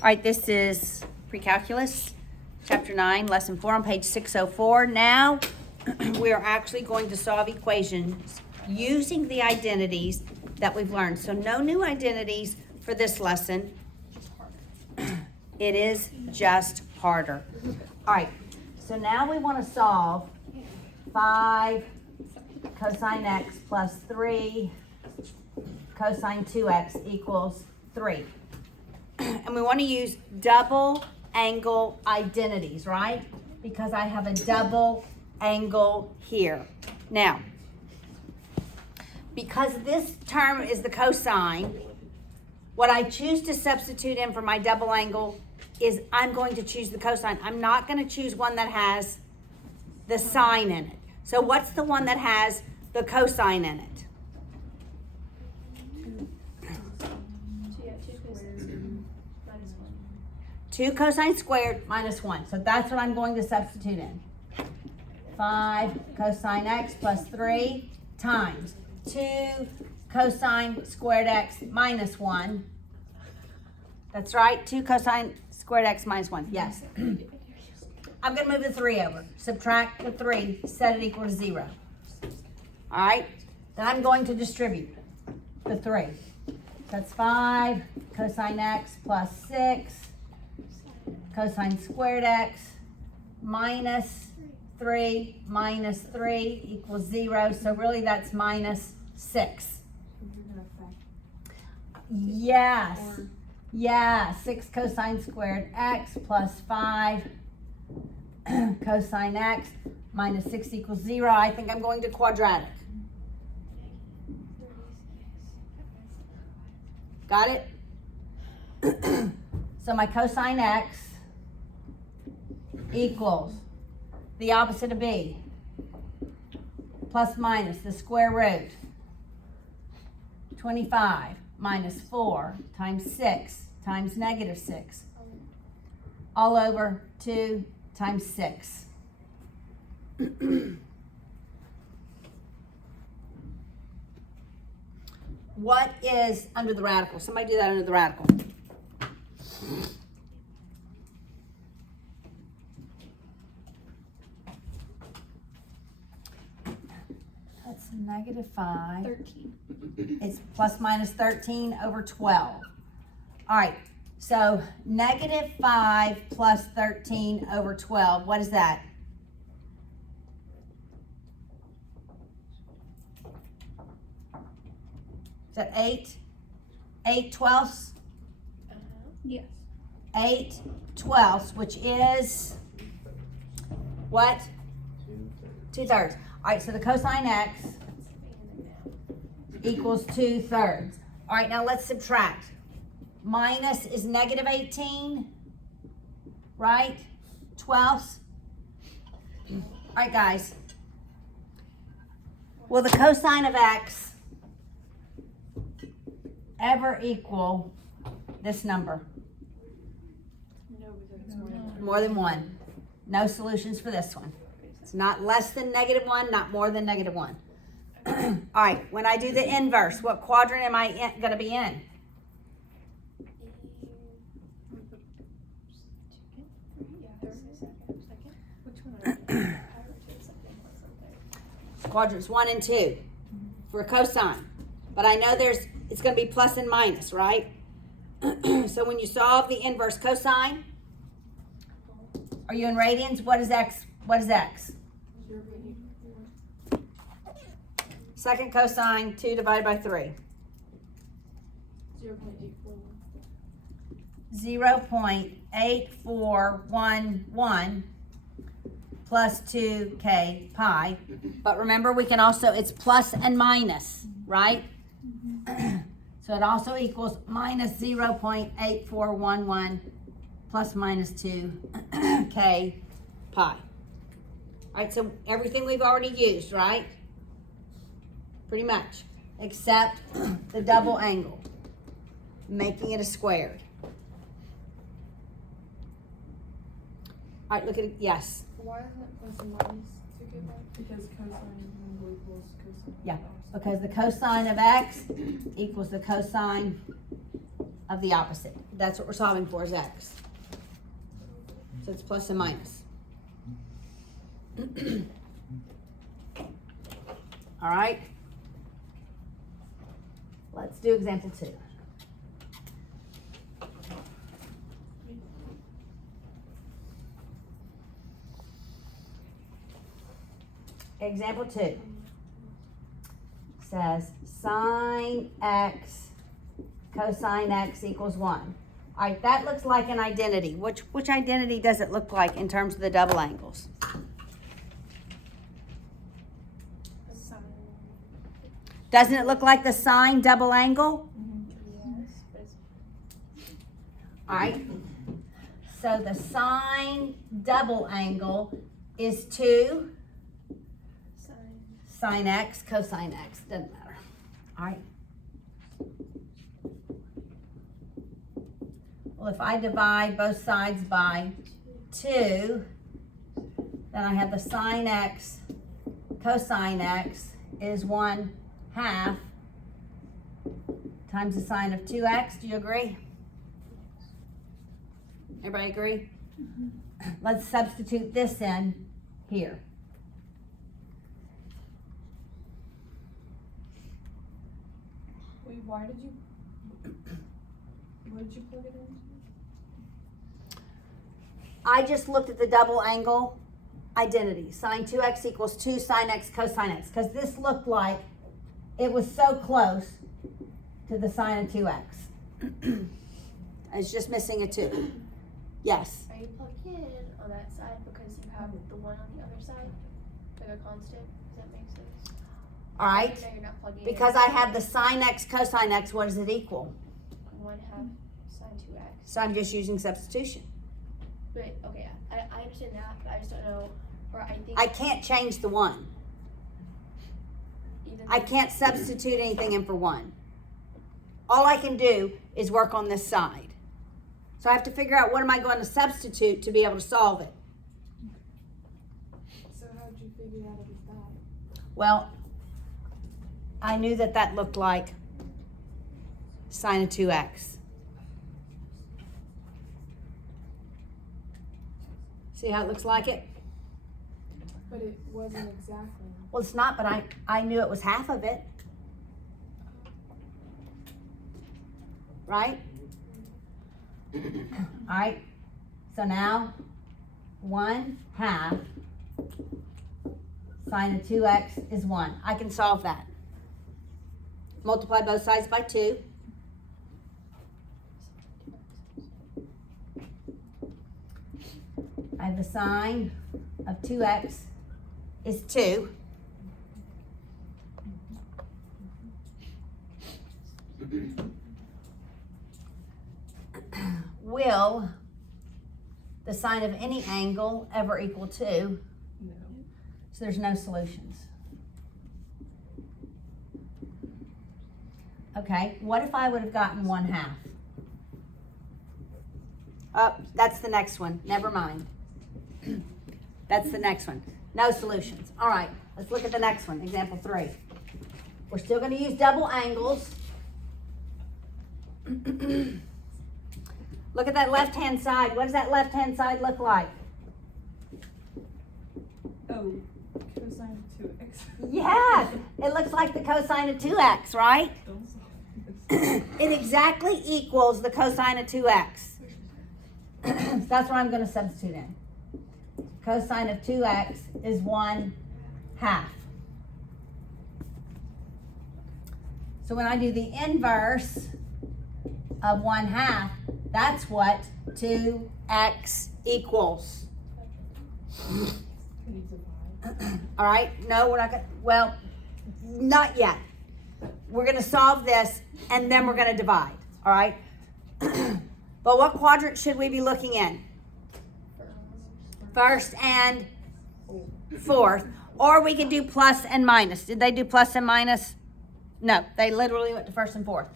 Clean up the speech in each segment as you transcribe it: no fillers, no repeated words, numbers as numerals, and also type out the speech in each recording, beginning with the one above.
All right, this is Precalculus, Chapter 9, Lesson 4 on page 604. Now, we are actually going to solve equations using the identities that we've learned. So no new identities for this lesson. It is just harder. All right, so now we want to solve 5 cosine x plus 3 cosine 2x equals 3. And we want to use double angle identities, right? Because I have a double angle here. Now, because this term is the cosine, what I choose to substitute in for my double angle is I'm going to choose the cosine. I'm not going to choose one that has the sine in it. So what's the one that has the cosine in it? Two cosine squared minus 1. So that's what I'm going to substitute in. 5 cosine x plus 3 times 2 cosine squared x minus 1. That's right, 2 cosine squared x minus 1. Yes. I'm going to move the 3 over. Subtract the 3, set it equal to 0. All right? Then I'm going to distribute the 3. That's 5 cosine x plus 6 cosine squared x minus 3 equals 0. So really that's minus 6. Yes. Yeah, 6 cosine squared x plus 5 cosine x minus 6 equals 0. I think I'm going to quadratic. Got it? So my cosine x equals the opposite of b plus minus the square root 25 minus 4 times 6 times negative 6 all over 2 times 6. What is under the radical? Somebody do that under the radical. That's negative 5. 13. It's plus minus 13 over 12. All right, so negative 5 plus 13 over 12. What is that? Is that 8? 8 twelfths? Yes. 8 twelfths, which is what? 2/3. All right, so the cosine x equals 2/3. All right, now let's subtract. Minus is negative 18, right? Twelfths. All right, guys. Will the cosine of x ever equal this number? No, because it's more than More than 1. No solutions for this one. It's not less than negative 1, not more than negative 1. All right, when I do the inverse, what quadrant am I going to be in? Quadrants 1 and 2 for cosine. But I know it's going to be plus and minus, right? So when you solve the inverse cosine, are you in radians? What is x? What is x? Second cosine, 2 divided by 3. 0.8411 plus 2k pi. But remember, we can also, it's plus and minus, right? So it also equals minus 0.8411 plus minus 2k pi. All right, so everything we've already used, right? Pretty much, except the double angle, making it a squared. All right, look at it, yes. Why isn't it plus and minus 2k pi? Because cosine equals cosine. Yeah, because the cosine of x equals the cosine of the opposite. That's what we're solving for is x. So it's plus and minus. All right. Let's do example 2. Example 2 says sine x cosine x equals 1. All right, that looks like an identity. Which identity does it look like in terms of the double angles? Doesn't it look like the sine double angle? Yes. All right. So the sine double angle is 2 sine x cosine x. Doesn't matter. All right. Well, if I divide both sides by 2, then I have the sine x cosine x is 1/2 times the sine of 2x. Do you agree? Everybody agree? Mm-hmm. Let's substitute this in here. Wait, what did you plug it in? I just looked at the double angle identity. Sine 2x equals 2 sine x cosine x. Because this looked like it was so close to the sine of 2x. It's just missing a 2. Yes? Are you plugged in on that side because you have the 1 on the other side? Like a constant? Does that make sense? All right. No, you're not plugging Because in. I have the sine x cosine x, what does it equal? 1/2 sine 2x. So I'm just using substitution. Wait, okay, I understand that, but I just don't know, or I think. I can't change the 1. I can't substitute anything in for 1. All I can do is work on this side. So I have to figure out what am I going to substitute to be able to solve it. So how did you figure out it was that? Well, I knew that that looked like sine of 2x. See how it looks like it? But it wasn't exactly. Well, it's not, but I knew it was half of it. Right? All right. So now, 1/2 sine of 2x is 1. I can solve that. Multiply both sides by 2. I have the sine of 2x is 2. Will the sine of any angle ever equal 2? No. So there's no solutions. Okay, what if I would have gotten 1/2? Oh, that's the next one. Never mind. That's the next one. No solutions. All right, let's look at the next one, example 3. We're still going to use double angles. Look at that left-hand side. What does that left-hand side look like? Oh, cosine of 2x. Yes, it looks like the cosine of 2x, right? Don't solve this. It exactly equals the cosine of 2x. That's what I'm going to substitute in. Cosine of 2x is 1/2. So when I do the inverse of 1/2, that's what 2x equals. Can you divide? All right, no, we're not going to, well, not yet. We're going to solve this and then we're going to divide, all right? But what quadrant should we be looking in? First and fourth. Or we could do plus and minus. Did they do plus and minus? No, they literally went to first and fourth.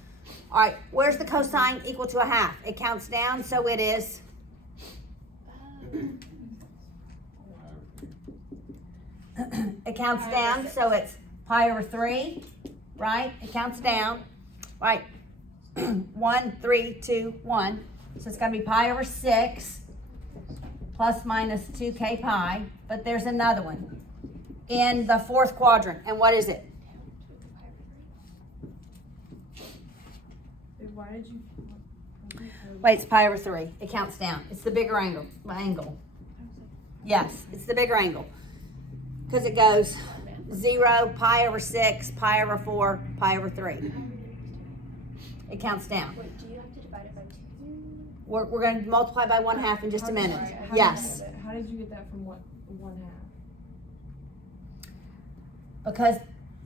All right, where's the cosine equal to 1/2? It counts down, so it is. It counts down, so it's pi over 3, right? It counts down, right? 1, 3, 2, 1. So it's gonna be pi over 6 plus minus 2k pi, but there's another one in the fourth quadrant. And what is it? Why did you? Wait, it's pi over 3. It counts down. It's the bigger angle. Yes, it's the bigger angle. Because it goes 0, pi over 6, pi over 4, pi over 3. It counts down. Wait, do you have to divide it by 2? We're going to multiply by 1/2 in just a minute. How Yes. How did you get that from 1/2? Because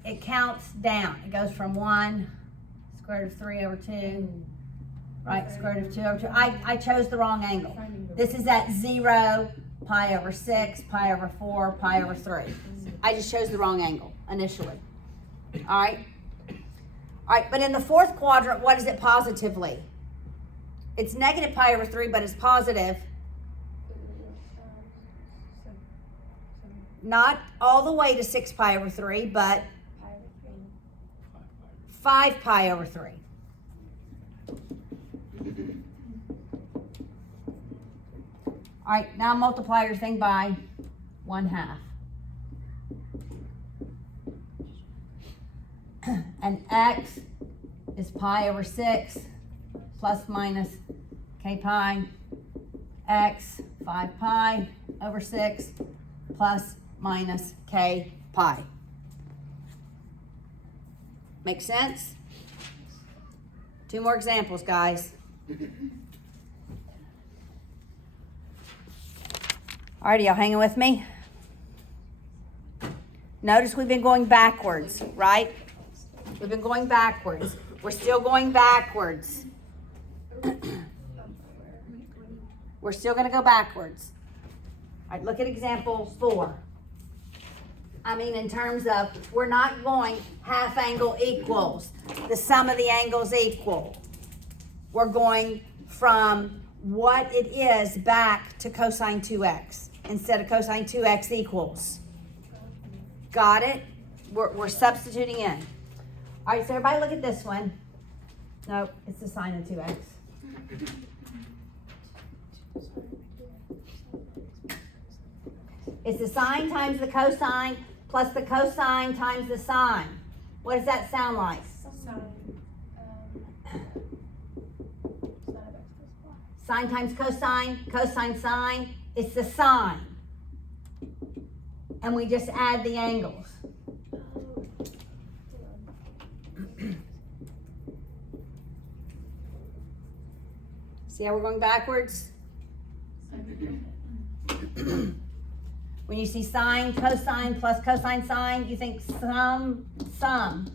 it counts down. It goes from 1, square root of 3 over 2, right, square root of 2 over 2. I chose the wrong angle. This is at 0, pi over 6, pi over 4, pi over 3. I just chose the wrong angle initially. All right? All right, but in the fourth quadrant, what is it positively? It's negative pi over 3, but it's positive. Not all the way to 6 pi over 3, but 5 pi over 3. All right, now multiply your thing by 1/2. And x is pi over 6 plus minus k pi. X, 5 pi over 6 plus minus k pi. Make sense? 2 more examples, guys. Alrighty, y'all hanging with me? Notice we've been going backwards, right? We've been going backwards. We're still going backwards. We're still going to go backwards. All right, look at example 4. In terms of, we're not going half angle equals. The sum of the angles equal. We're going from what it is back to cosine 2x instead of cosine 2x equals. Got it? We're substituting in. All right, so everybody look at this one. No, it's the sine of 2x. It's the sine times the cosine plus the cosine times the sine. What does that sound like? Sine times cosine, cosine sine. It's the sine. And we just add the angles. See how we're going backwards? When you see sine, cosine plus cosine sine, you think sum, sine.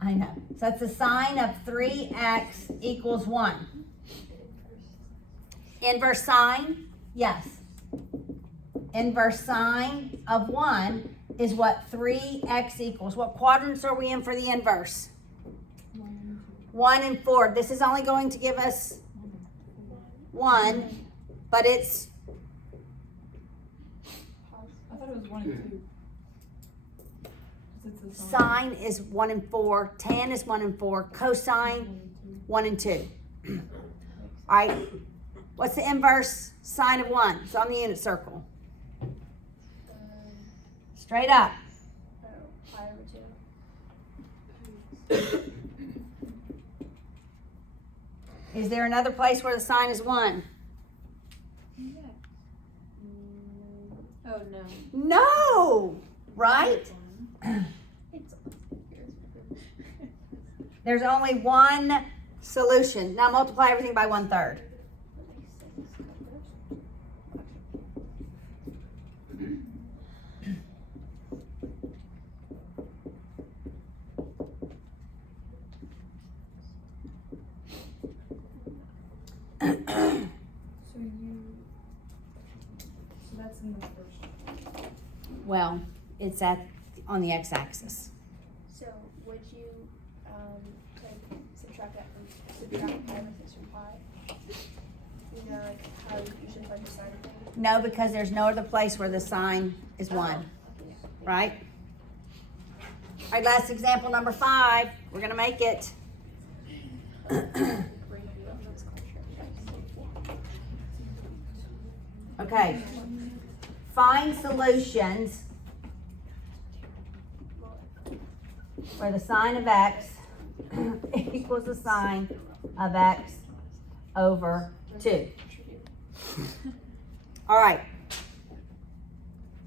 I know. So that's the sine of 3x equals 1. Inverse sine? Yes. Inverse sine of 1 is what 3x equals. What quadrants are we in for the inverse? 1 and 4. This is only going to give us 1, but it's... I thought it was 1 and 2. Sine is 1 and 4. Tan is 1 and 4. Cosine, 1 and 2. All right. What's the inverse sine of 1? It's on the unit circle. Straight up. Pi over 2. Is there another place where the sine is 1? Yeah. Oh no. No! Right? There's only one solution. Now multiply everything by 1/3. So that's in the first. Well, it's on the x-axis. So would you subtract pi over 6 from pi? You know, like how you usually find the sine of things? No, because there's no other place where the sine is 1. Right? All right, last example, number 5. We're gonna make it. Okay. Find solutions where the sine of x equals the sine of x over 2. All right.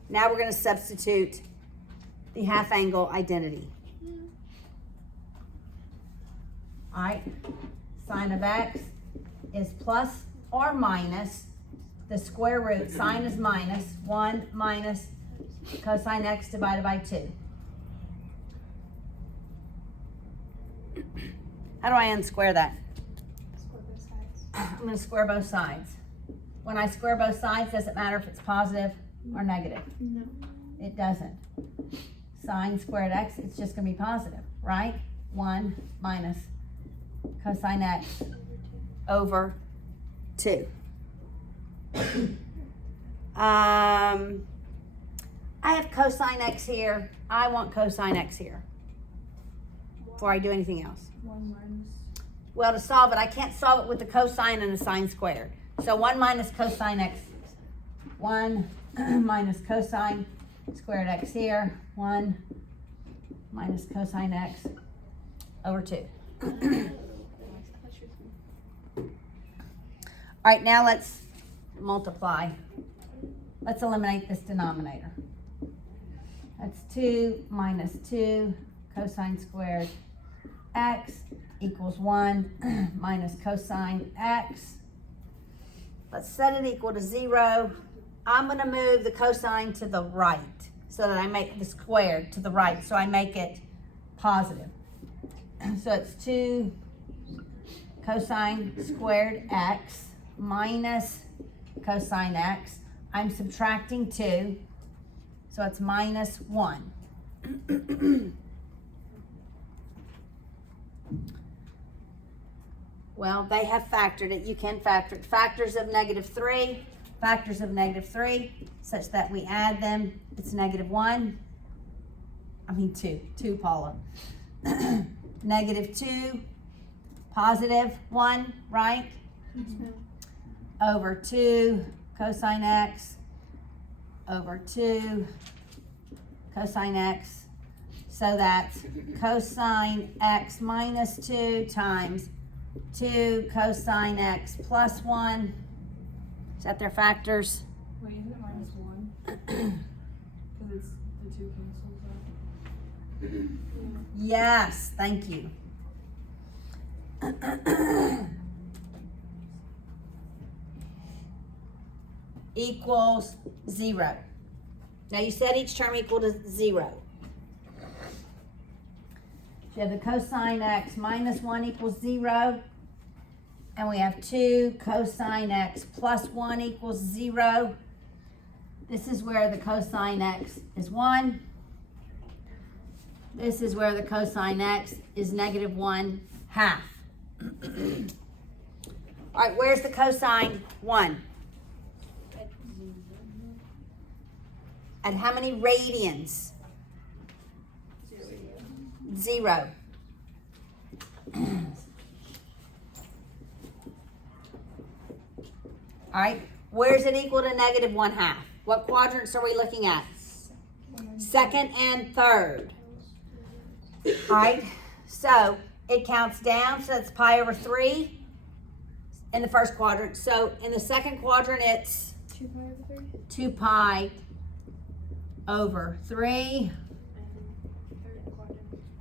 Now we're going to substitute the half angle identity. All right. Sine of x is plus or minus the square root. Sine is minus 1 minus cosine x divided by 2. How do I unsquare that? Square both sides. I'm going to square both sides. When I square both sides, does it matter if it's positive or negative? No. It doesn't. Sine squared x, it's just going to be positive, right? 1 minus cosine x over 2. I have cosine x here. I want cosine x here before I do anything else. 1 minus. Well, to solve it, I can't solve it with the cosine and the sine squared. So 1 minus cosine x, 1 minus cosine squared x here, 1 minus cosine x over 2. All right, now let's multiply. Let's eliminate this denominator. That's 2 minus 2 cosine squared x equals 1 minus cosine x. Let's set it equal to 0. I'm going to move the cosine to the right so that I make the squared to the right, so I make it positive. So it's 2 cosine squared x minus cosine x. I'm subtracting 2, so it's minus 1. Well, they have factored it. You can factor it. Factors of -3, factors of -3, such that we add them. It's -1. I mean 2, Paula. -2, positive 1, right? Over 2 cosine x over 2 cosine x. So that's cosine x minus 2 times 2 cosine x plus 1. Is that their factors? Wait, isn't it minus 1? Because it's the 2 cancels out. Yes, thank you. Equals 0. Now you said each term equal to 0. You have the cosine x minus 1 equals 0. And we have 2 cosine x plus 1 equals 0. This is where the cosine x is 1. This is where the cosine x is -1/2. All right, where's the cosine 1? At how many radians? 0. All right, where's it equal to -1/2? What quadrants are we looking at? Second and third. All right, so it counts down, so that's pi over 3 in the first quadrant. So in the second quadrant, it's 2 pi over 3.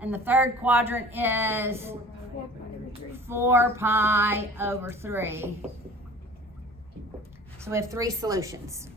And the third quadrant is 4 pi over 3. So we have 3 solutions.